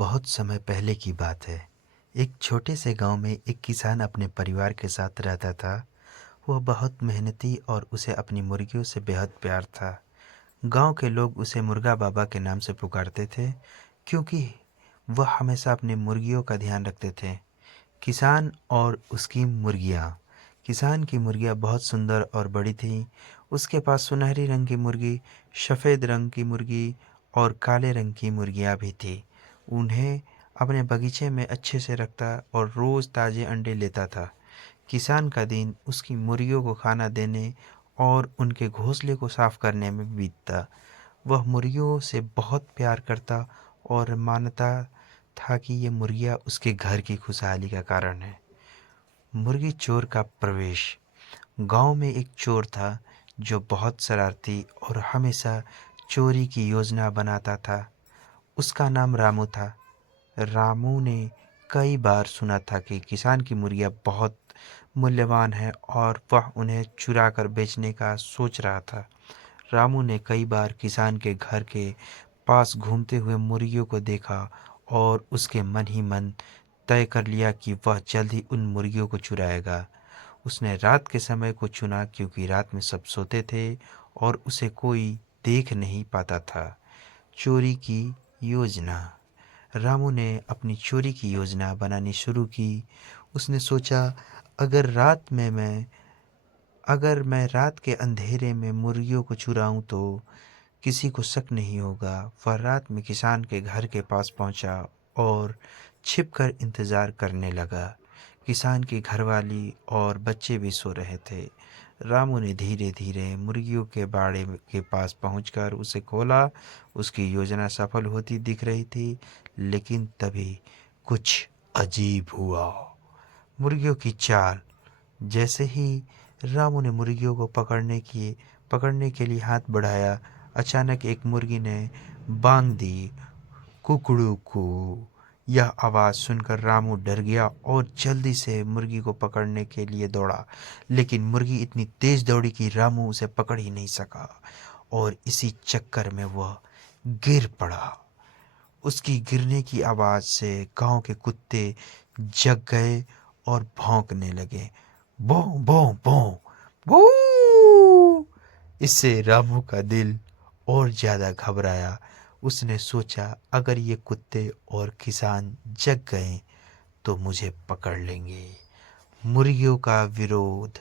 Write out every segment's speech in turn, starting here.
बहुत समय पहले की बात है। एक छोटे से गांव में एक किसान अपने परिवार के साथ रहता था। वह बहुत मेहनती और उसे अपनी मुर्गियों से बेहद प्यार था। गांव के लोग उसे मुर्गा बाबा के नाम से पुकारते थे, क्योंकि वह हमेशा अपनी मुर्गियों का ध्यान रखते थे। किसान और उसकी मुर्गियाँ। किसान की मुर्गियाँ बहुत सुंदर और बड़ी थीं। उसके पास सुनहरी रंग की मुर्गी, सफ़ेद रंग की मुर्गी और काले रंग की मुर्गियाँ भी थीं। उन्हें अपने बगीचे में अच्छे से रखता और रोज़ ताज़े अंडे लेता था। किसान का दिन उसकी मुर्गियों को खाना देने और उनके घोंसले को साफ करने में बीतता। वह मुर्गियों से बहुत प्यार करता और मानता था कि ये मुर्गियाँ उसके घर की खुशहाली का कारण है। मुर्गी चोर का प्रवेश। गांव में एक चोर था जो बहुत शरारती और हमेशा चोरी की योजना बनाता था। उसका नाम रामू था। रामू ने कई बार सुना था कि किसान की मुर्गियाँ बहुत मूल्यवान है और वह उन्हें चुरा कर बेचने का सोच रहा था। रामू ने कई बार किसान के घर के पास घूमते हुए मुर्गियों को देखा और उसके मन ही मन तय कर लिया कि वह जल्द ही उन मुर्गियों को चुराएगा। उसने रात के समय को चुना, क्योंकि रात में सब सोते थे और उसे कोई देख नहीं पाता था। चोरी की योजना। रामू ने अपनी चोरी की योजना बनानी शुरू की। उसने सोचा, अगर मैं रात के अंधेरे में मुर्गियों को चुराऊं तो किसी को शक नहीं होगा। वह रात में किसान के घर के पास पहुंचा और छिपकर इंतजार करने लगा। किसान की घरवाली और बच्चे भी सो रहे थे। रामू ने धीरे धीरे मुर्गियों के बाड़े के पास पहुंचकर उसे खोला। उसकी योजना सफल होती दिख रही थी, लेकिन तभी कुछ अजीब हुआ। मुर्गियों की चाल। जैसे ही रामू ने मुर्गियों को पकड़ने के लिए हाथ बढ़ाया, अचानक एक मुर्गी ने बांग दी, कुकड़ू को। यह आवाज़ सुनकर रामू डर गया और जल्दी से मुर्गी को पकड़ने के लिए दौड़ा। लेकिन मुर्गी इतनी तेज दौड़ी कि रामू उसे पकड़ ही नहीं सका और इसी चक्कर में वह गिर पड़ा। उसकी गिरने की आवाज़ से गांव के कुत्ते जग गए और भौंकने लगे। भौं भौं भौं भौं। इससे रामू का दिल और ज़्यादा घबराया। उसने सोचा, अगर ये कुत्ते और किसान जग गए तो मुझे पकड़ लेंगे। मुर्गियों का विरोध।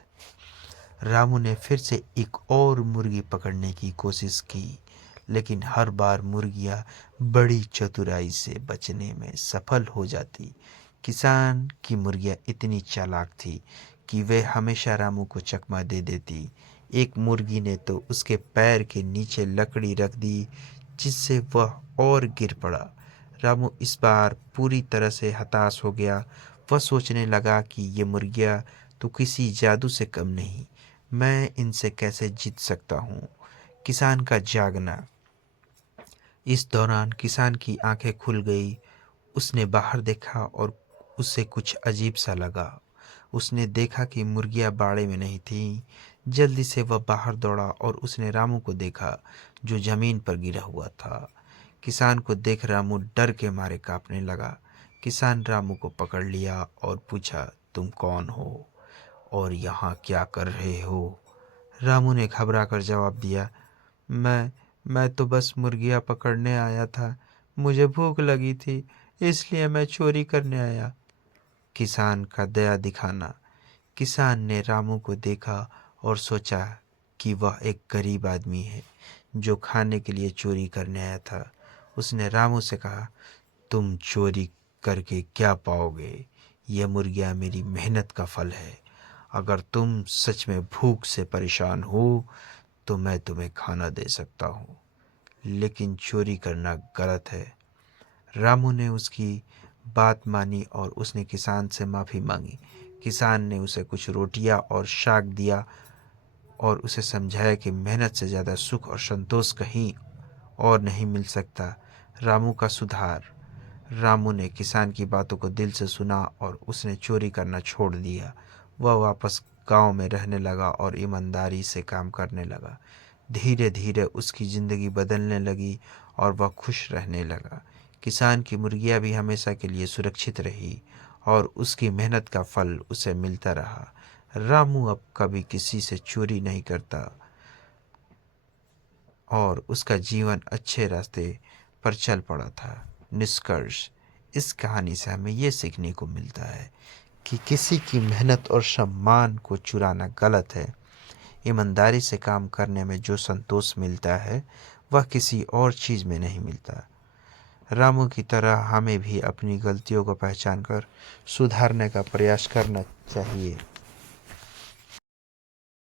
रामू ने फिर से एक और मुर्गी पकड़ने की कोशिश की, लेकिन हर बार मुर्गियां बड़ी चतुराई से बचने में सफल हो जाती। किसान की मुर्गियां इतनी चालाक थी कि वे हमेशा रामू को चकमा दे देती। एक मुर्गी ने तो उसके पैर के नीचे लकड़ी रख दी, जिससे वह और गिर पड़ा। रामू इस बार पूरी तरह से हताश हो गया। वह सोचने लगा कि ये मुर्गियां तो किसी जादू से कम नहीं। मैं इनसे कैसे जीत सकता हूँ। किसान का जागना। इस दौरान किसान की आंखें खुल गई। उसने बाहर देखा और उसे कुछ अजीब सा लगा। उसने देखा कि मुर्गियां बाड़े में नहीं थीं। जल्दी से वह बाहर दौड़ा और उसने रामू को देखा, जो जमीन पर गिरा हुआ था। किसान को देख रामू डर के मारे कांपने लगा। किसान रामू को पकड़ लिया और पूछा, तुम कौन हो और यहाँ क्या कर रहे हो? रामू ने घबराकर जवाब दिया, मैं तो बस मुर्गियाँ पकड़ने आया था। मुझे भूख लगी थी, इसलिए मैं चोरी करने आया। किसान का दया दिखाना। किसान ने रामू को देखा और सोचा कि वह एक गरीब आदमी है जो खाने के लिए चोरी करने आया था। उसने रामू से कहा, तुम चोरी करके क्या पाओगे? यह मुर्गियाँ मेरी मेहनत का फल है। अगर तुम सच में भूख से परेशान हो तो मैं तुम्हें खाना दे सकता हूँ, लेकिन चोरी करना गलत है। रामू ने उसकी बात मानी और उसने किसान से माफ़ी मांगी। किसान ने उसे कुछ रोटियां और शाक दिया और उसे समझाया कि मेहनत से ज़्यादा सुख और संतोष कहीं और नहीं मिल सकता। रामू का सुधार। रामू ने किसान की बातों को दिल से सुना और उसने चोरी करना छोड़ दिया। वह वापस गांव में रहने लगा और ईमानदारी से काम करने लगा। धीरे धीरे उसकी ज़िंदगी बदलने लगी और वह खुश रहने लगा। किसान की मुर्गियां भी हमेशा के लिए सुरक्षित रही और उसकी मेहनत का फल उसे मिलता रहा। रामू अब कभी किसी से चोरी नहीं करता और उसका जीवन अच्छे रास्ते पर चल पड़ा था। निष्कर्ष, इस कहानी से हमें ये सीखने को मिलता है कि किसी की मेहनत और सम्मान को चुराना गलत है। ईमानदारी से काम करने में जो संतोष मिलता है वह किसी और चीज़ में नहीं मिलता। रामू की तरह हमें भी अपनी गलतियों को पहचान कर सुधारने का प्रयास करना चाहिए।